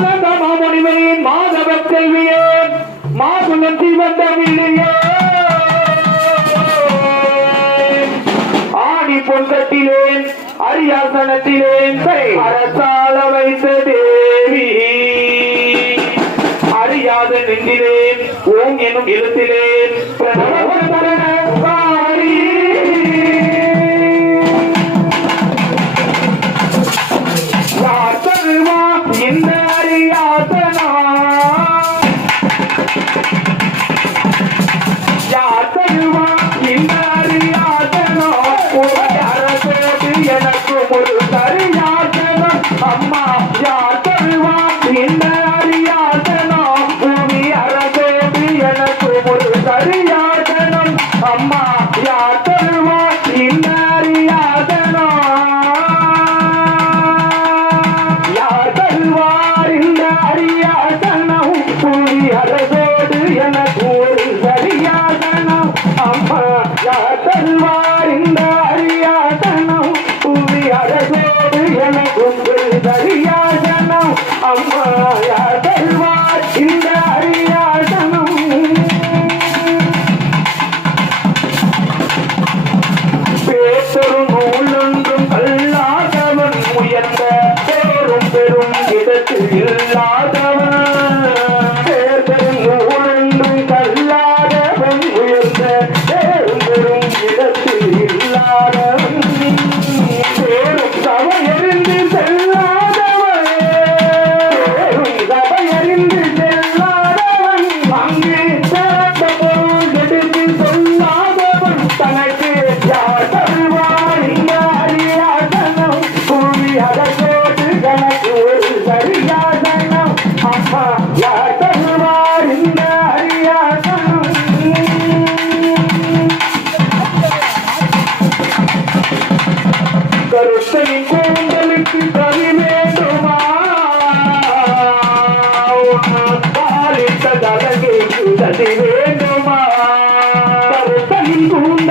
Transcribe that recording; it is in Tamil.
மாமுனிவரின் மாதவ செல்வியே மாகுலம் சிவந்த விழியே ஆடி பொங்கட்டிலேன் அரியாசனத்திலேன் அரசால வைத்த தேவி அறியாத நெஞ்சிலேன் ஓம் எனும் எழுத்திலேன் இந்த அரியாசனா யார் தருவா இந்த அரியாசனா அரசோடு எனக்கு ஒரு சரியாசனம் அம்மா யார் தருவா இந்த அரியாசனா பூமி அரசோடு எனக்கு ஒரு சரியாசனம் அம்மா யார் தருவா இந்த அரியாசனா யார் தருவார் இந்த அரியாசனம் பூமி அரசோடு எனக்கு ஒரு சரியாசனம் அம்மா யார் தருவார் இந்த அரியாசனம் பூமி அரசோடு எனக்கு ஒரு சரியாசனம் அம்மா யார் தருவார் இந்த அரியாசனம் பேசரும் நூலொன்றும் கல்லாதவன் உயர்ந்த பேரும் பெரும் இடத்தில் இல்லாதவன் பேரும் நூலொன்றும் கல்லாதவன் உயர்ந்த பேரும் பெரும் இடத்தில் இல்லாதவன் பேரும் சபையறிந்து செல்லாதவன் பேரும் சபையறிந்து செல்லாதவன் அங்கு சிறந்த பொருள் எடுத்து சொல்லாதவன் தனக்கு யார் தருவார் இந்த அரியாசனம் பூமி அதோடு எனக்கு ஒரு சரியாசனம் அம்மா யார் தருவார் இந்த அரியாசனம் கருத்தனின் கூந்தலுக்கு கவிதை